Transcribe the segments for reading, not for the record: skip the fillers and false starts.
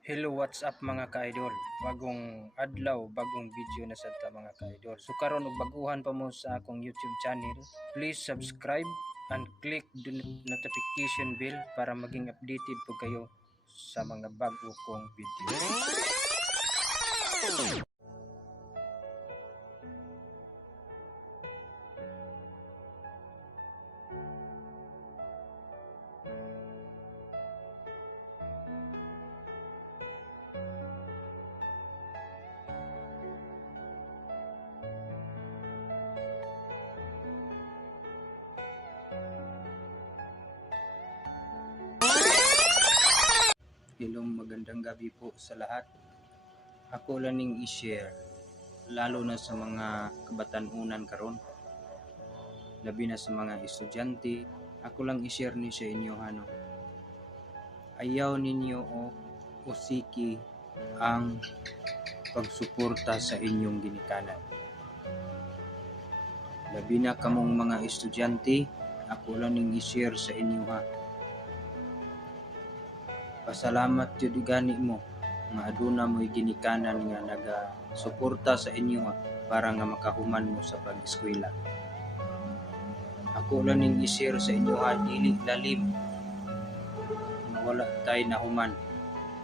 Hello, what's up mga ka-idol? Bagong adlaw, bagong video na sa ta mga ka-idol. So karon og baguhan pa mo sa akong YouTube channel, please subscribe and click the notification bell para maging updated po kayo sa mga bago kong video. Hello, magandang gabi po sa lahat. Ako lang ning i-share lalo na sa mga kabatanunan karon, labi na sa mga estudyante. Ako lang i-share ni sa inyo ayaw ninyo o siki ang pagsuporta sa inyong ginikanan. Labi na kamong mga estudyante, ako lang ning i-share sa inyo Pasalamat jud gani mo nga aduna mo'y ginikanan nga naga-suporta sa inyo para nga makahuman mo sa pag-eskwela. Ako lang ning i-share sa inyo dili lalim nga wala tay nahuman.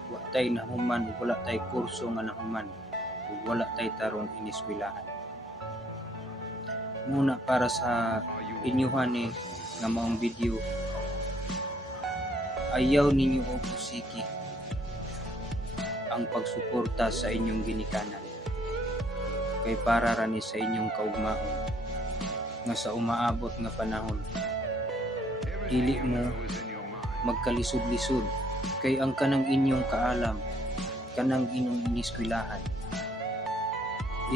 Wa tay nahuman, wala tay kurso nga nahuman, ug wala tay tarong ineskwelahan. Muna para sa inyo nga maong video, ayaw ninyo o pusiki ang pagsuporta sa inyong ginikanan. Kay para rani sa inyong kaugmaon nga sa umaabot nga panahon, dili mo magkalisod-lisod kay ang kanang inyong kaalam, kanang inyong iniskwelahan,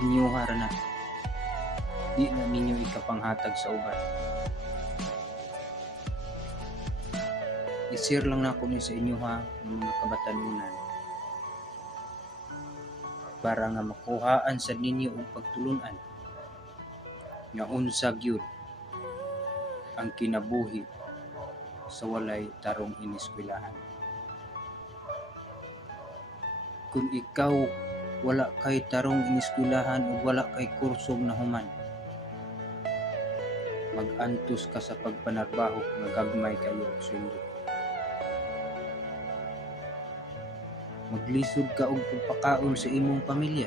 inyo harana, di na ninyo ikapanghatag sa uban. I-share lang na ako sa inyo ng mga kabatanunan para nga makuhaan sa ninyo ang pagtulunan nga unsa gyud ang kinabuhi sa walay tarong ineskwelahan. Kung ikaw wala kay tarong ineskwelahan o wala kay kursong nahuman, mag-antos ka sa pagpanarbaho nga gagmay kayo og sweldo. Maglisod ka og pagpakaon sa imong pamilya.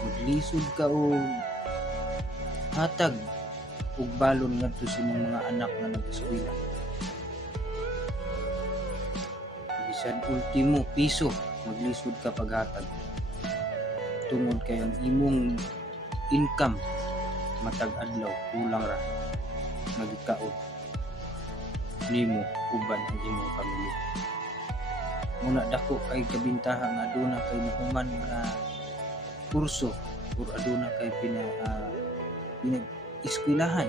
Maglisod ka og hatag og balon ngadto sa imong mga anak nga nag-eskwela. Bisan ultimo piso, maglisod ka paghatag. Tungod kay ang imong income matag adlaw kulang ra nagikaon nimo uban ang imong pamilya. Muna dako kay kabintaha nga aduna kay nahuman nga kurso or aduna kay pinag-eskwelahan.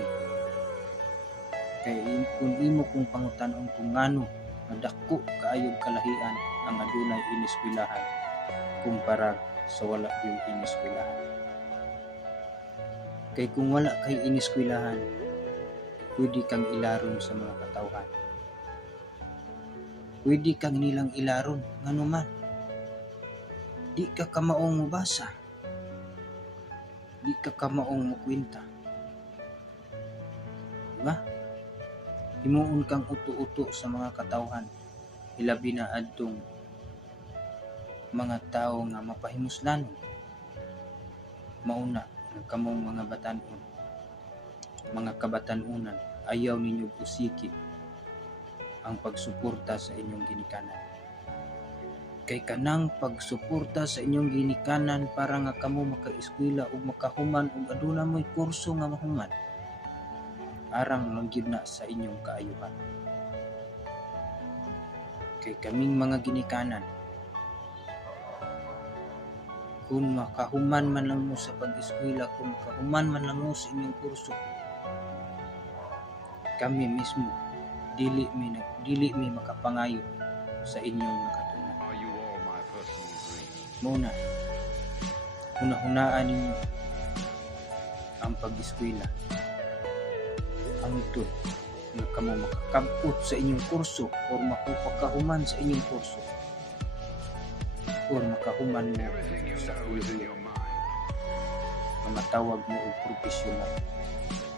Kay kung imo kung pangutan-on kung ngano nga dako kaayog kalahian ang adunay ineskwelahan kumpara sa wala yung ineskwelahan. Kay kung wala kay ineskwelahan, pwede kang ilaron sa mga katawhan. Pwede kang nilang ilaron ngano man. Di ka kamaong mubasa. Di ka kamaong mukwenta. Diba? Himuon kang uto-uto sa mga katawhan. Ilabi na adtong mga tao nga mapahimuslan. Mauna ang kamong mga batanon, mga kabatanunan, ayaw ninyo usiki ang pagsuporta sa inyong ginikanan. Kay kanang pagsuporta sa inyong ginikanan para nga kamo maka-eskwela ug makahuman ug aduna mo'y kurso nga mahuman, arang lang gyud na sa inyong kaayuhan. Kay kaming mga ginikanan, kung makahuman man lang mo sa pag-eskwela, kung makahuman man lang mo sa inyong kurso, kami mismo dili mi makapangayo sa inyong nakatunan. Muna, hunahunaan ninyo ang pag-eskwela. Hangtod nga kamo makakabot sa inyong kurso o makapakahuman sa inyong kurso, or makahuman mo sa ulo na matawag mo og professional,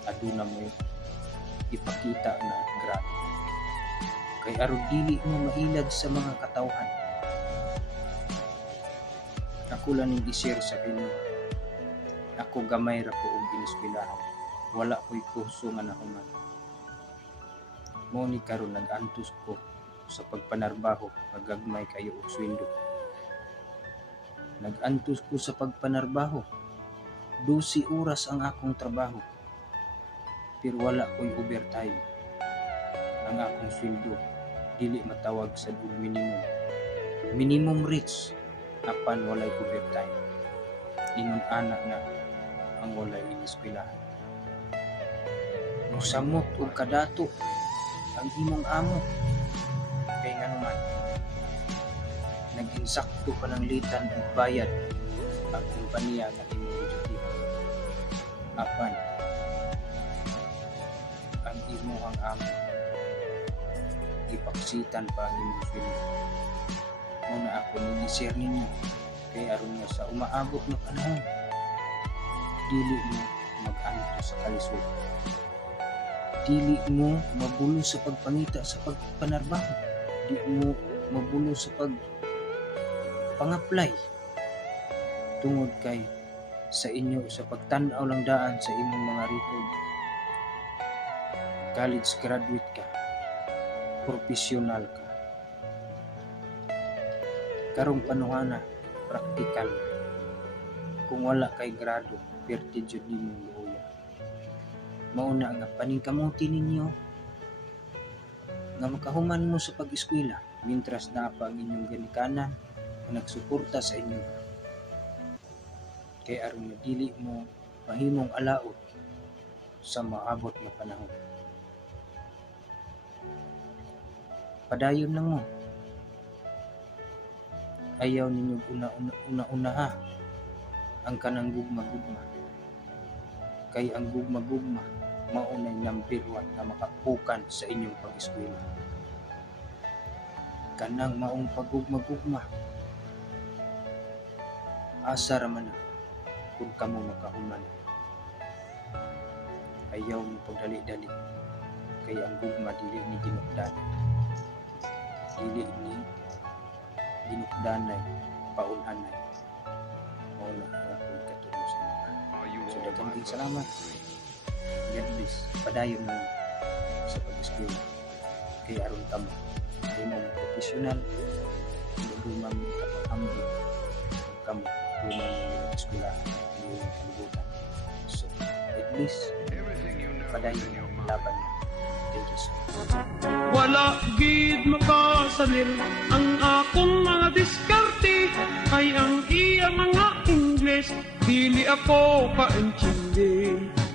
aduna mo ipakita na grabe. Kay aron dili mo mailad sa mga katawhan. Ako lang ning i-share sa inyo. Ako gamay ra ko og iniskwelahan. Wala ko'y kurso nga nahuman. Mo ni karon nag-antos ko sa pagpanarbaho, nagagmay kayo og sweldo. Nag-antos ko sa pagpanarbaho. 12 oras ang akong trabaho. Pero wala ko'y overtime. Ang akong sweldo dili matawag sa minimum. Minimum rates apan walay overtime. Ingon ana na ang walay iniskwelahan. Musamot og kadato ang imong amo. Kay nga naman, nag-insakto pa ng litan og bayad ang kumpanya na imong duty. Apan, ang imong amo, ipaksitan pa ang imong sweldo. Muna ako nini-share ninyo, kay aron nga sa umaabot na panahon, dili mo mag-anto sa kalisod. Dili mo mabulo sa pagpangita sa pagpanarbaho. Di mo mabulo sa pag-apply. Tungod kay sa inyo, sa pagtanaw lang daan sa imong mga record. College graduate ka. Professional ka. Karong panuhana, praktikal. Kung wala kay grado, perti jud nimo luya. Mauna nga paningkamuti ninyo nga makahuman mo sa pag-eskwela mintras na pa ang inyong ginikanan na nagsuporta sa inyo. Kay aron nga dili mo mahimong alaot sa maabot na panahon. Padayon lang mo. Ayaw ninyo una ha ang kanang gugma-gugma. Kay ang gugma-gugma maunay number 1 na makapukan sa inyong pag-eskwela. Kanang maong pagugma-gugma, asa raman na kung kamo makahuman. Ayaw mo pagdali-dali, kaya ang gugma dili ni ginukdanay. Dili ni ginukdanay, paunhanay. Mauna nga kung katulong sa inyo. So, dagang din salamat. God bless. Padayon mo sa pag-eskwela. Kaya aron kamo. Kaya mo professional. Lumang kapag-ambi. Kamo. Lumang eskwela. Lumang kalibutan. So, God bless. Padayon mo. Laban mo. Thank you so much. Wala gid makasalir ang akong mga diskarte ay ang iya mga Ingles dili ako kaintindi.